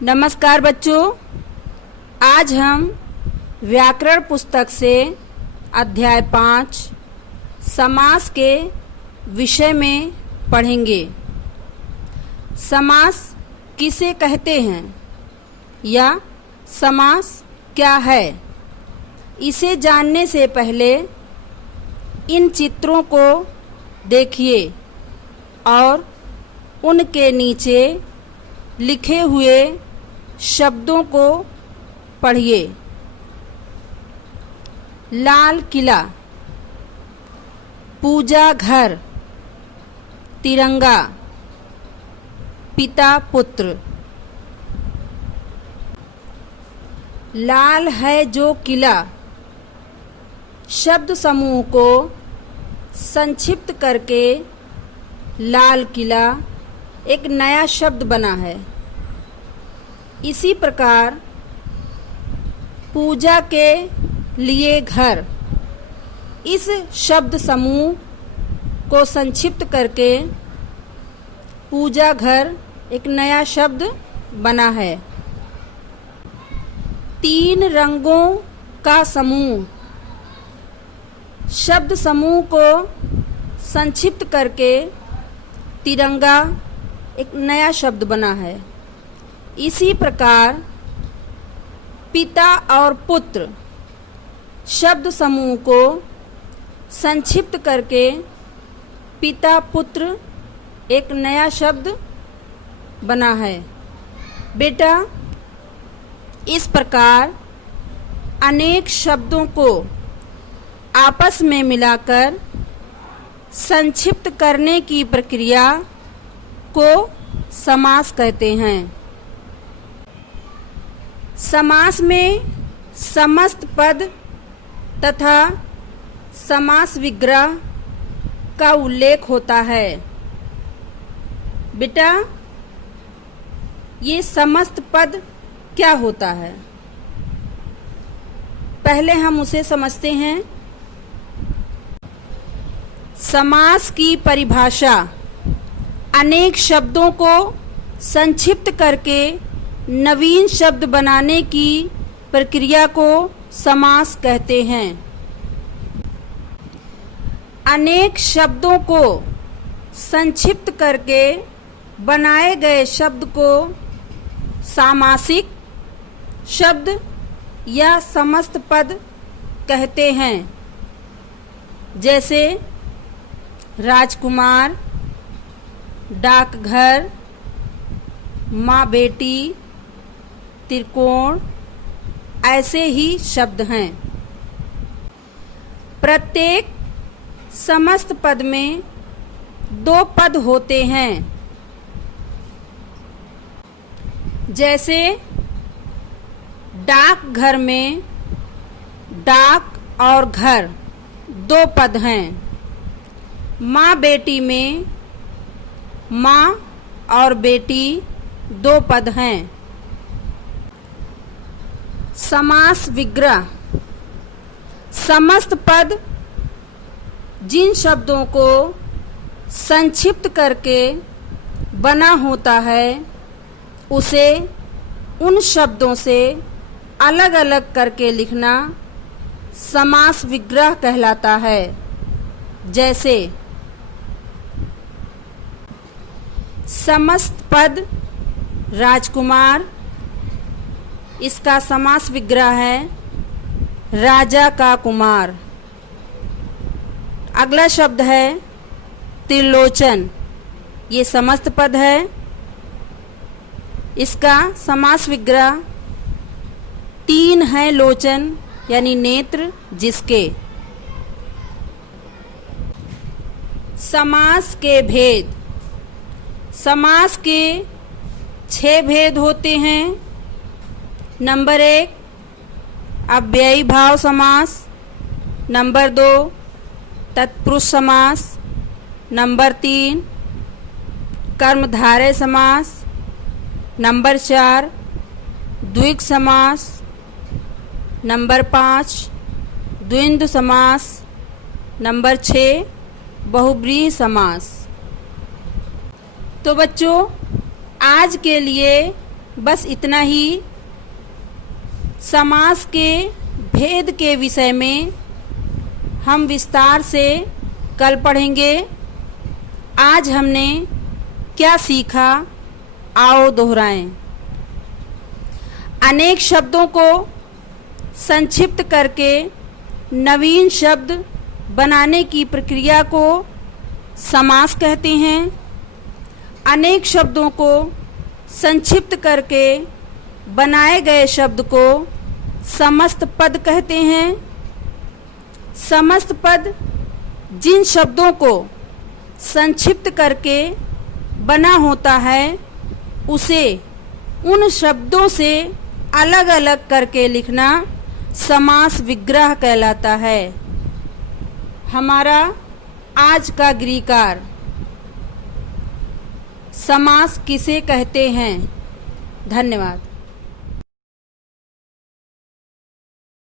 नमस्कार बच्चों, आज हम व्याकरण पुस्तक से अध्याय 5 समास के विषय में पढ़ेंगे। समास किसे कहते हैं या समास क्या है, इसे जानने से पहले इन चित्रों को देखिए और उनके नीचे लिखे हुए शब्दों को पढ़िए। लाल किला, पूजा घर, तिरंगा, पिता पुत्र। लाल है जो किला शब्द समूह को संक्षिप्त करके लाल किला एक नया शब्द बना है। इसी प्रकार पूजा के लिए घर, इस शब्द समूह को संक्षिप्त करके पूजा घर एक नया शब्द बना है। तीन रंगों का समूह, शब्द समूह को संक्षिप्त करके तिरंगा एक नया शब्द बना है। इसी प्रकार पिता और पुत्र शब्द समूह को संक्षिप्त करके पिता पुत्र एक नया शब्द बना है। बेटा, इस प्रकार अनेक शब्दों को आपस में मिलाकर संक्षिप्त करने की प्रक्रिया को समास कहते हैं। समास में समस्त पद तथा समास विग्रह का उल्लेख होता है। बेटा, ये समस्त पद क्या होता है, पहले हम उसे समझते हैं। समास की परिभाषा अनेक शब्दों को संक्षिप्त करके नवीन शब्द बनाने की प्रक्रिया को समास कहते हैं। अनेक शब्दों को संक्षिप्त करके बनाए गए शब्द को सामासिक शब्द या समस्त पद कहते हैं। जैसे राजकुमार, डाकघर, माँ बेटी, त्रिकोण, ऐसे ही शब्द हैं। प्रत्येक समस्त पद में दो पद होते हैं। जैसे डाकघर में डाक और घर दो पद हैं। माँ बेटी में माँ और बेटी दो पद हैं। समास विग्रह समस्त पद जिन शब्दों को संक्षिप्त करके बना होता है उसे उन शब्दों से अलग अलग करके लिखना समास विग्रह कहलाता है। जैसे समस्त पद राजकुमार, इसका समास विग्रह है राजा का कुमार। अगला शब्द है त्रिलोचन, ये समस्त पद है। इसका समास विग्रह तीन है लोचन यानी नेत्र जिसके। समास के भेद, समास के 6 भेद होते हैं। नंबर 1 अव्ययी भाव समास, नंबर 2 तत्पुरुष समास, नंबर 3 कर्मधारय समास, नंबर 4 द्विग समास, नंबर 5 द्वंद्व समास, नंबर 6 बहुब्रीहि समास। तो बच्चों, आज के लिए बस इतना ही। समास के भेद के विषय में हम विस्तार से कल पढ़ेंगे। आज हमने क्या सीखा, आओ दोहराएं। अनेक शब्दों को संक्षिप्त करके नवीन शब्द बनाने की प्रक्रिया को समास कहते हैं। अनेक शब्दों को संक्षिप्त करके बनाए गए शब्द को समस्त पद कहते हैं। समस्त पद जिन शब्दों को संक्षिप्त करके बना होता है उसे उन शब्दों से अलग अलग करके लिखना समास विग्रह कहलाता है। हमारा आज का गृहकार्य, समास किसे कहते हैं। धन्यवाद।